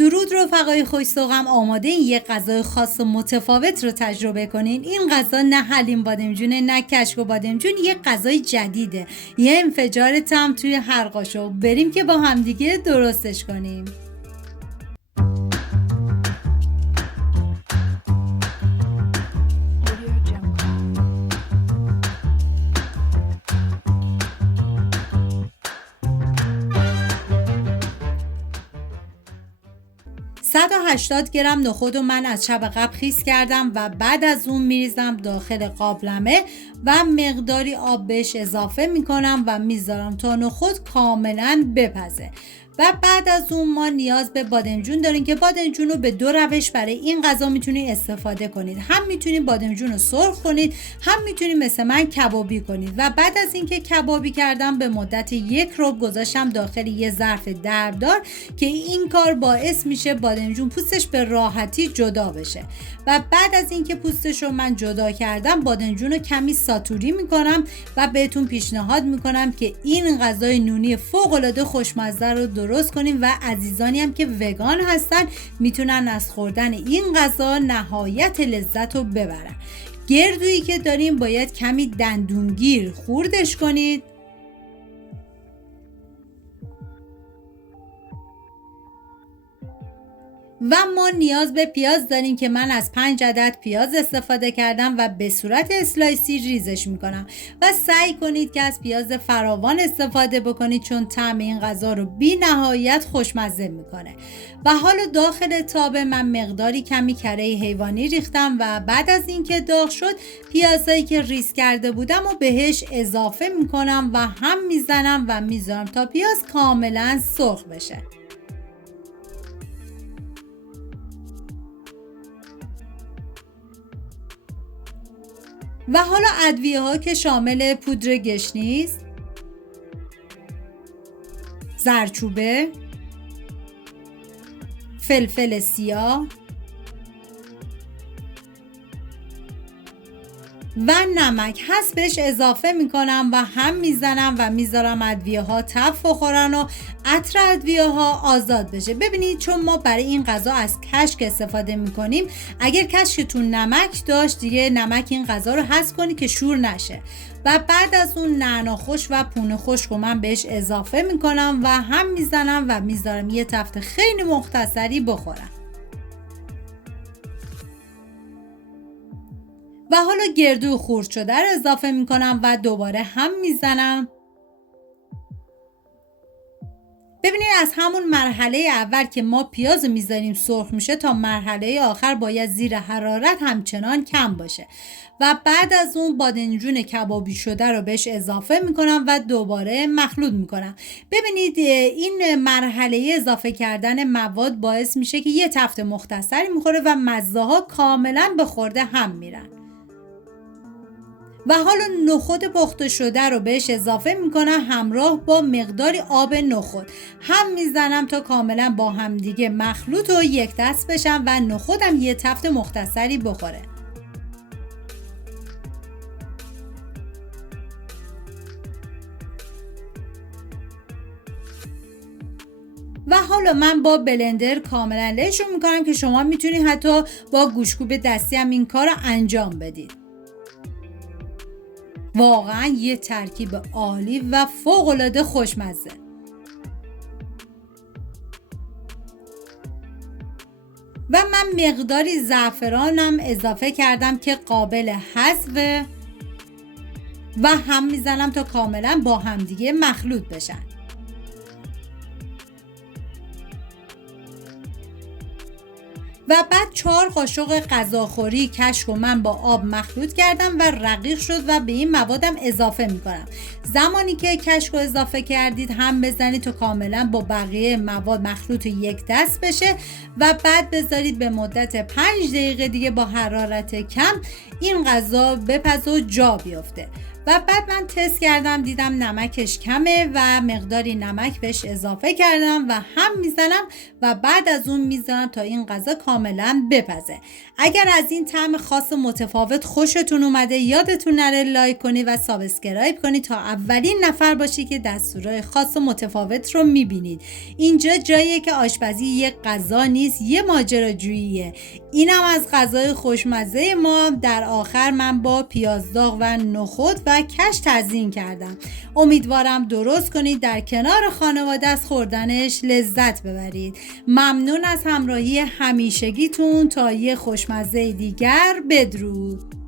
درود رفقای خوش‌ذوقم، آماده این یک غذای خاص و متفاوت رو تجربه کنین. این غذا نه حلیم بادمجونه نه کشک و بادمجون، یک غذای جدیده، یه انفجار تام توی هر قاشق. بریم که با همدیگه درستش کنیم. 180 گرم نخود رو من از شب قبل خیس کردم و بعد از اون میریزم داخل قابلمه و مقداری آب بهش اضافه میکنم و میذارم تا نخود کاملا بپزه. و بعد از اون ما نیاز به بادمجون داریم که بادمجون رو به دو روش برای این غذا میتونید استفاده کنید. هم میتونید بادمجون رو سرخ کنید، هم میتونید مثل من کبابی کنید. و بعد از اینکه کبابی کردم به مدت 1 ربع گذاشتم داخل یه ظرف دردار که این کار باعث میشه بادمجون پوستش به راحتی جدا بشه. و بعد از اینکه پوستش رو من جدا کردم بادمجون رو کمی ساتوری میکنم و بهتون پیشنهاد میکنم که این غذای نونی فوق العاده خوشمزه رو درست کنیم و عزیزانی هم که وگان هستن میتونن از خوردن این غذا نهایت لذت رو ببرن. گردویی که داریم باید کمی دندونگیر خوردش کنید. و ما نیاز به پیاز داریم که من از 5 عدد پیاز استفاده کردم و به صورت اسلایسی ریزش میکنم و سعی کنید که از پیاز فراوان استفاده بکنید چون طعم این غذا رو بی نهایت خوشمزه میکنه. و حالا داخل تاب من مقداری کمی کره حیوانی ریختم و بعد از اینکه داغ شد پیازایی که ریز کرده بودم و بهش اضافه میکنم و هم میزنم و میذارم تا پیاز کاملا سرخ بشه. و حالا ادویه ها که شامل پودر گشنیز، زردچوبه، فلفل سیاه و نمک هست بهش اضافه میکنم و هم میزنم و میذارم ادویه ها تف بخورن و عطر ادویه ها آزاد بشه. ببینید چون ما برای این غذا از کشک استفاده میکنیم، اگر کشکتون نمک داشت دیگه نمک این غذا رو حذف کنید که شور نشه. و بعد از اون نعنا خشک و پونه خشک رو من بهش اضافه میکنم و هم میزنم و میذارم یه تفت خیلی مختصری بخورم. و حالا گردو خورد شده رو اضافه میکنم و دوباره هم میزنم. ببینید از همون مرحله اول که ما پیاز میذاریم سرخ میشه تا مرحله آخر باید زیر حرارت همچنان کم باشه. و بعد از اون بادمجون کبابی شده رو بهش اضافه میکنم و دوباره مخلوط میکنم. ببینید این مرحله اضافه کردن مواد باعث میشه که یه تفت مختصری میخوره و مزه ها کاملا به خورده هم میرن. و حالا نخود پخته شده رو بهش اضافه میکنم همراه با مقداری آب نخود. هم میزنم تا کاملا با هم دیگه مخلوط و یک دست بشن و نخودم یه تفت مختصری بخوره. و حالا من با بلندر کاملا لهشون میکنم که شما میتونید حتی با گوشت‌کوب دستی هم این کار رو انجام بدید. واقعا یه ترکیب عالی و فوق‌العاده خوشمزه. و من مقداری زعفرانم اضافه کردم که قابل حذفه و هم میزنم تا کاملا با همدیگه مخلوط بشن. و بعد 4 قاشق غذاخوری کشک رو من با آب مخلوط کردم و رقیق شد و به این موادم اضافه میکنم. زمانی که کشک رو اضافه کردید هم بزنید تا کاملا با بقیه مواد مخلوط یک دست بشه و بعد بذارید به مدت 5 دقیقه دیگه با حرارت کم این غذا بپزه و جا بیفته. و بعد من تست کردم دیدم نمکش کمه و مقداری نمک بهش اضافه کردم و هم میزنم و بعد از اون میذارم تا این غذا کاملا بپزه. اگر از این طعم خاص متفاوت خوشتون اومده یادتون نره لایک کنید و سابسکرایب کنید تا اولین نفر باشی که دستورهای خاص و متفاوت رو میبینید. اینجا جاییه که آشپزی یک غذا نیست، یه ماجراجوییه. اینم از غذای خوشمزه ما. در آخر من با پیاز داغ و نخود و کش تزیین کردم. امیدوارم درست کنید، در کنار خانواده از خوردنش لذت ببرید. ممنون از همراهی همیشگیتون. تا یه خوشمزه دیگر، بدرود.